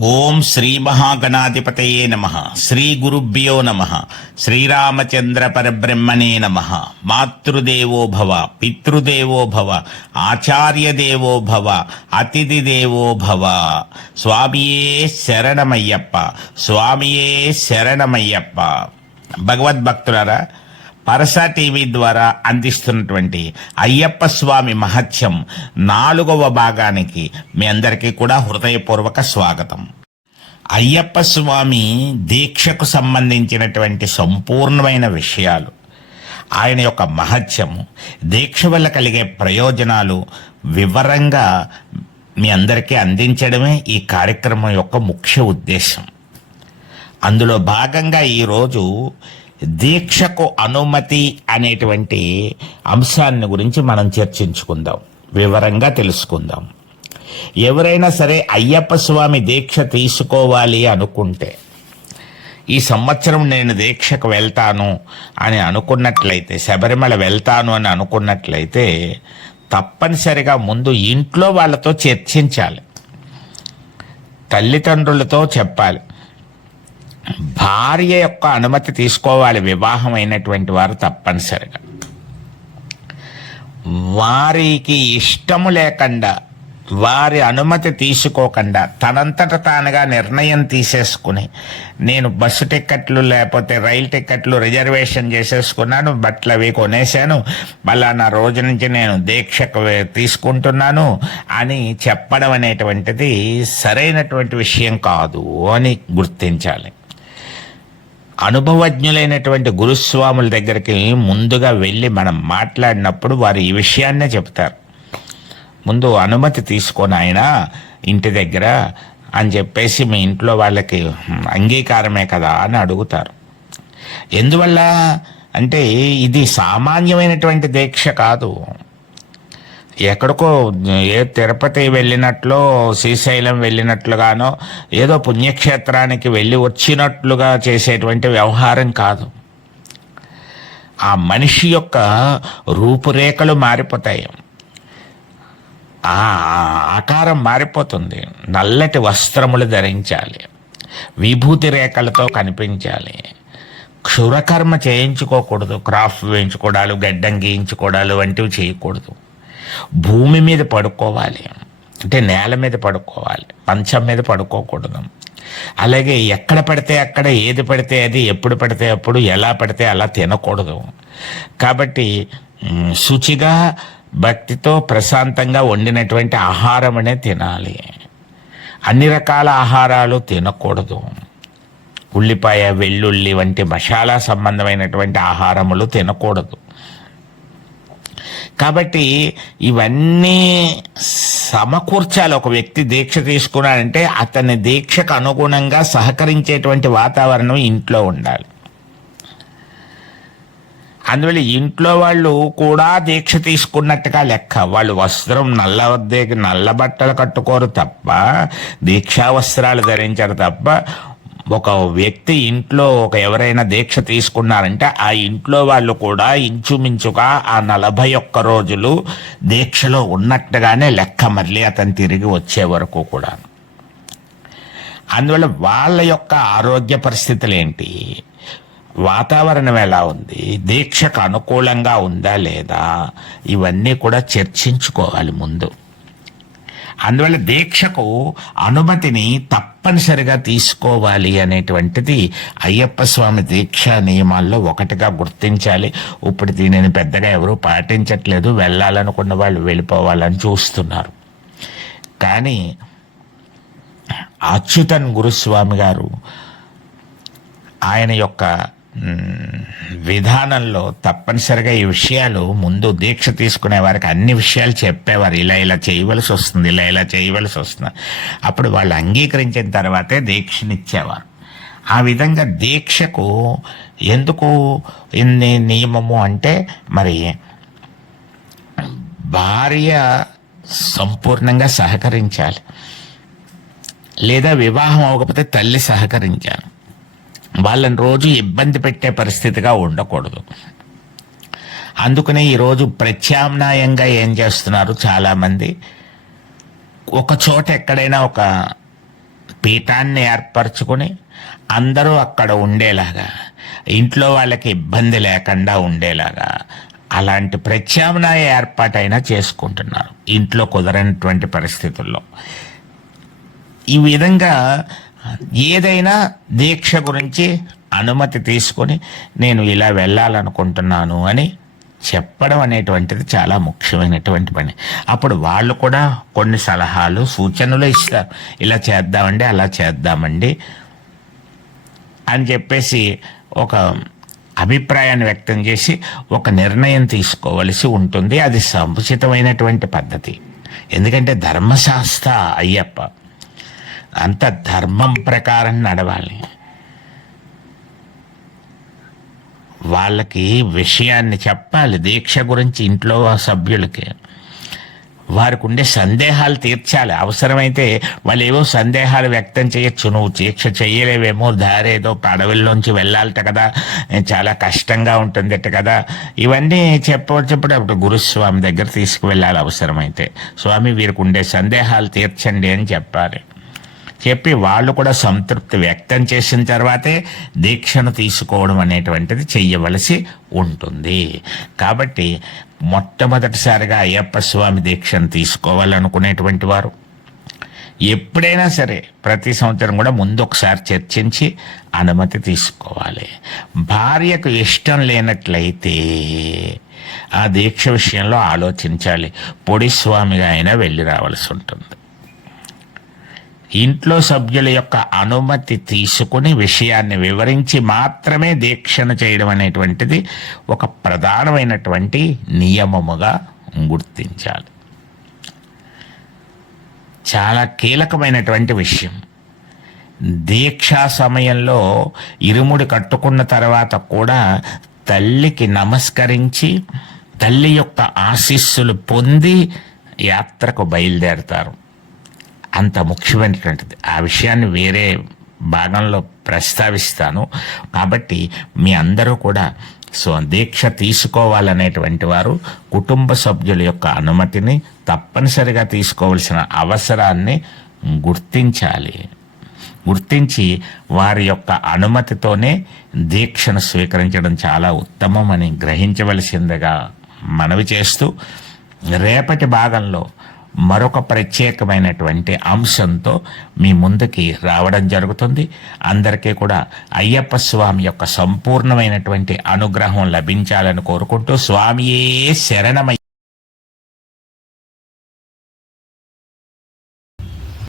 ఓం శ్రీ మహాగణాధిపతయే నమ. శ్రీ గురుభ్యో నమ. శ్రీరామచంద్ర పరబ్రహ్మణే నమ. మాతృదేవో భవ పితృదేవో భవ ఆచార్యదేవో భవ అతిథి దేవో భవ. స్వామియే శరణమయ్యప్ప. స్వామియే శరణమయ్యప్ప. భగవద్భక్తులారా పరస టీవీ ద్వారా అందిస్తున్నటువంటి అయ్యప్ప స్వామి మహత్యం నాలుగవ భాగానికి మీ అందరికీ కూడా హృదయపూర్వక స్వాగతం. అయ్యప్ప స్వామి దీక్షకు సంబంధించినటువంటి సంపూర్ణమైన విషయాలు ఆయన యొక్క మహత్యము దీక్ష వల్ల కలిగే ప్రయోజనాలు వివరంగా మీ అందరికీ అందించడమే ఈ కార్యక్రమం యొక్క ముఖ్య ఉద్దేశం. అందులో భాగంగా ఈరోజు దీక్షకు అనుమతి అనేటువంటి అంశాన్ని గురించి మనం చర్చించుకుందాం. వివరంగా తెలుసుకుందాం. ఎవరైనా సరే అయ్యప్ప స్వామి దీక్ష తీసుకోవాలి అనుకుంటే ఈ సంవత్సరం నేను దీక్షకు వెళ్తాను అని అనుకున్నట్లయితే శబరిమల వెళ్తాను అని అనుకున్నట్లయితే తప్పనిసరిగా ముందు ఇంట్లో వాళ్ళతో చర్చించాలి. తల్లిదండ్రులతో చెప్పాలి. భార్య యొక్క అనుమతి తీసుకోవాలి. వివాహం అయినటువంటి వారు తప్పనిసరిగా. వారికి ఇష్టము లేకుండా వారి అనుమతి తీసుకోకుండా తనంతట తానుగా నిర్ణయం తీసేసుకుని నేను బస్సు టికెట్లు లేకపోతే రైలు టికెట్లు రిజర్వేషన్ చేసేసుకున్నాను బట్టలు అవి కొనేశాను మళ్ళా నా రోజు నుంచి నేను దీక్షకు తీసుకుంటున్నాను అని చెప్పడం అనేటువంటిది సరైనటువంటి విషయం కాదు అని గుర్తించాలి. అనుభవజ్ఞులైనటువంటి గురుస్వాముల దగ్గరికి ముందుగా వెళ్ళి మనం మాట్లాడినప్పుడు వారు ఈ విషయాన్నే చెప్తారు. ముందు అనుమతి తీసుకొని ఆయన ఇంటి దగ్గర అని చెప్పేసి మీ ఇంట్లో వాళ్ళకి అంగీకారమే కదా అని అడుగుతారు. ఎందువల్ల? అంటే ఇది సామాన్యమైనటువంటి దీక్ష కాదు. ఎక్కడికో ఏ తిరుపతి వెళ్ళినట్లో శ్రీశైలం వెళ్ళినట్లుగానో ఏదో పుణ్యక్షేత్రానికి వెళ్ళి వచ్చినట్లుగా చేసేటువంటి వ్యవహారం కాదు. ఆ మనిషి యొక్క రూపురేఖలు మారిపోతాయి. ఆ ఆకారం మారిపోతుంది. నల్లటి వస్త్రములు ధరించాలి. విభూతి రేఖలతో కనిపించాలి. క్షురకర్మ చేయించుకోకూడదు. క్రాఫ్ట్ వేయించుకోవడాలు గడ్డం గీయించుకోవడాలు వంటివి చేయకూడదు. భూమి మీద పడుకోవాలి. అంటే నేల మీద పడుకోవాలి. మంచం మీద పడుకోకూడదు. అలాగే ఎక్కడ పడితే అక్కడ ఏది పడితే అది ఎప్పుడు పడితే అప్పుడు ఎలా పడితే అలా తినకూడదు. కాబట్టి శుచిగా భక్తితో ప్రశాంతంగా వండినటువంటి ఆహారం అనే తినాలి. అన్ని రకాల ఆహారాలు తినకూడదు. ఉల్లిపాయ వెల్లుల్లి వంటి మసాలా సంబంధమైనటువంటి ఆహారములు తినకూడదు. కాబట్టి ఇవన్నీ సమకూర్చాలి. ఒక వ్యక్తి దీక్ష తీసుకున్నాడంటే అతని దీక్షకు అనుగుణంగా సహకరించేటువంటి వాతావరణం ఇంట్లో ఉండాలి. అందువల్ల ఇంట్లో వాళ్ళు కూడా దీక్ష తీసుకున్నట్టుగా లెక్క. వాళ్ళు వస్త్రం నల్ల వద్దే నల్ల బట్టలు కట్టుకోరు తప్ప దీక్షా వస్త్రాలు ధరించారు తప్ప ఒక వ్యక్తి ఇంట్లో ఒక ఎవరైనా దీక్ష తీసుకున్నారంటే ఆ ఇంట్లో వాళ్ళు కూడా ఇంచుమించుగా ఆ నలభై ఒక్క రోజులు దీక్షలో ఉన్నట్టుగానే లెక్క మళ్ళీ అతను తిరిగి వచ్చే వరకు కూడా అందువల్ల వాళ్ళ యొక్క ఆరోగ్య పరిస్థితులు ఏంటి? వాతావరణం ఎలా ఉంది? దీక్షకు అనుకూలంగా ఉందా లేదా? ఇవన్నీ కూడా చర్చించుకోవాలి ముందు. అందువల్ల దీక్షకు అనుమతిని తప్పనిసరిగా తీసుకోవాలి అనేటువంటిది అయ్యప్ప స్వామి దీక్ష నియమాల్లో ఒకటిగా గుర్తించాలి. ఇప్పుడు దీనిని పెద్దగా ఎవరూ పాటించట్లేదు. వెళ్ళాలనుకున్న వాళ్ళు వెళ్ళిపోవాలని చూస్తున్నారు. కానీ అచ్యుతన్ గురుస్వామి గారు ఆయన యొక్క విధానంలో తప్పనిసరిగా ఈ విషయాలు ముందు దీక్ష తీసుకునే వారికి అన్ని విషయాలు చెప్పేవారు. ఇలా ఇలా చేయవలసి వస్తుంది ఇలా ఇలా చేయవలసి వస్తుంది. అప్పుడు వాళ్ళు అంగీకరించిన తర్వాతే దీక్షనిచ్చేవారు. ఆ విధంగా దీక్షకు ఎందుకు ఇన్ని నియమము అంటే మరి భార్య సంపూర్ణంగా సహకరించాలి. లేదా వివాహం అవ్వకపోతే తల్లి సహకరించాలి. వాళ్ళని రోజు ఇబ్బంది పెట్టే పరిస్థితిగా ఉండకూడదు. అందుకనే ఈరోజు ప్రత్యామ్నాయంగా ఏం చేస్తున్నారు చాలామంది? ఒక చోట ఎక్కడైనా ఒక పీఠాన్ని ఏర్పరచుకొని అందరూ అక్కడ ఉండేలాగా ఇంట్లో వాళ్ళకి ఇబ్బంది లేకుండా ఉండేలాగా అలాంటి ప్రత్యామ్నాయ ఏర్పాటైనా చేసుకుంటున్నారు ఇంట్లో కుదరనటువంటి పరిస్థితుల్లో. ఈ విధంగా ఏదైనా దీక్ష గురించి అనుమతి తీసుకొని నేను ఇలా వెళ్ళాలనుకుంటున్నాను అని చెప్పడం అనేటువంటిది చాలా ముఖ్యమైనటువంటి పని. అప్పుడు వాళ్ళు కూడా కొన్ని సలహాలు సూచనలు ఇస్తారు. ఇలా చేద్దామండి అలా చేద్దామండి అని చెప్పేసి ఒక అభిప్రాయాన్ని వ్యక్తం చేసి ఒక నిర్ణయం తీసుకోవలసి ఉంటుంది. అది సముచితమైనటువంటి పద్ధతి. ఎందుకంటే ధర్మశాస్త్ర అయ్యప్ప అంత ధర్మం ప్రకారం నడవాలి. వాళ్ళకి విషయాన్ని చెప్పాలి దీక్ష గురించి ఇంట్లో సభ్యులకి. వారికి ఉండే సందేహాలు తీర్చాలి. అవసరమైతే వాళ్ళు ఏవో సందేహాలు వ్యక్తం చేయొచ్చు. నువ్వు దీక్ష చేయలేవేమో దారేదో పడవల్లోంచి వెళ్ళాలట కదా చాలా కష్టంగా ఉంటుందట కదా. ఇవన్నీ చెప్పవచ్చప్పుడు అప్పుడు గురుస్వామి దగ్గర తీసుకువెళ్ళాలి అవసరమైతే. స్వామి వీరికి ఉండే సందేహాలు తీర్చండి అని చెప్పాలి. చెప్పి వాళ్ళు కూడా సంతృప్తి వ్యక్తం చేసిన తర్వాతే దీక్షను తీసుకోవడం అనేటువంటిది చెయ్యవలసి ఉంటుంది. కాబట్టి మొట్టమొదటిసారిగా అయ్యప్ప స్వామి దీక్షను తీసుకోవాలనుకునేటువంటి వారు ఎప్పుడైనా సరే ప్రతి సంవత్సరం కూడా ముందు ఒకసారి చర్చించి అనుమతి తీసుకోవాలి. భార్యకు ఇష్టం లేనట్లయితే ఆ దీక్ష విషయంలో ఆలోచించాలి. పొడి స్వామిగా అయినా వెళ్ళి రావాల్సి ఉంటుంది. ఇంట్లో సభ్యుల యొక్క అనుమతి తీసుకుని విషయాన్ని వివరించి మాత్రమే దీక్షను చేయడం అనేటువంటిది ఒక ప్రధానమైనటువంటి నియమముగా గుర్తించాలి. చాలా కీలకమైనటువంటి విషయం. దీక్షా సమయంలో ఇరుముడి కట్టుకున్న తర్వాత కూడా తల్లికి నమస్కరించి తల్లి యొక్క ఆశీస్సులు పొంది యాత్రకు బయలుదేరతారు. అంత ముఖ్యమైనటువంటిది. ఆ విషయాన్ని వేరే భాగంలో ప్రస్తావిస్తాను. కాబట్టి మీ అందరూ కూడా సో దీక్ష తీసుకోవాలనేటువంటి వారు కుటుంబ సభ్యుల యొక్క అనుమతిని తప్పనిసరిగా తీసుకోవాల్సిన అవసరాన్ని గుర్తించాలి. గుర్తించి వారి యొక్క అనుమతితోనే దీక్షను స్వీకరించడం చాలా ఉత్తమమని గ్రహించవలసిందిగా మనవి చేస్తూ రేపటి భాగంలో మరొక ప్రత్యేకమైనటువంటి అంశంతో మీ ముందుకి రావడం జరుగుతుంది. అందరికీ కూడా అయ్యప్ప స్వామి యొక్క సంపూర్ణమైనటువంటి అనుగ్రహం లభించాలని కోరుకుంటూ స్వామియే శరణమై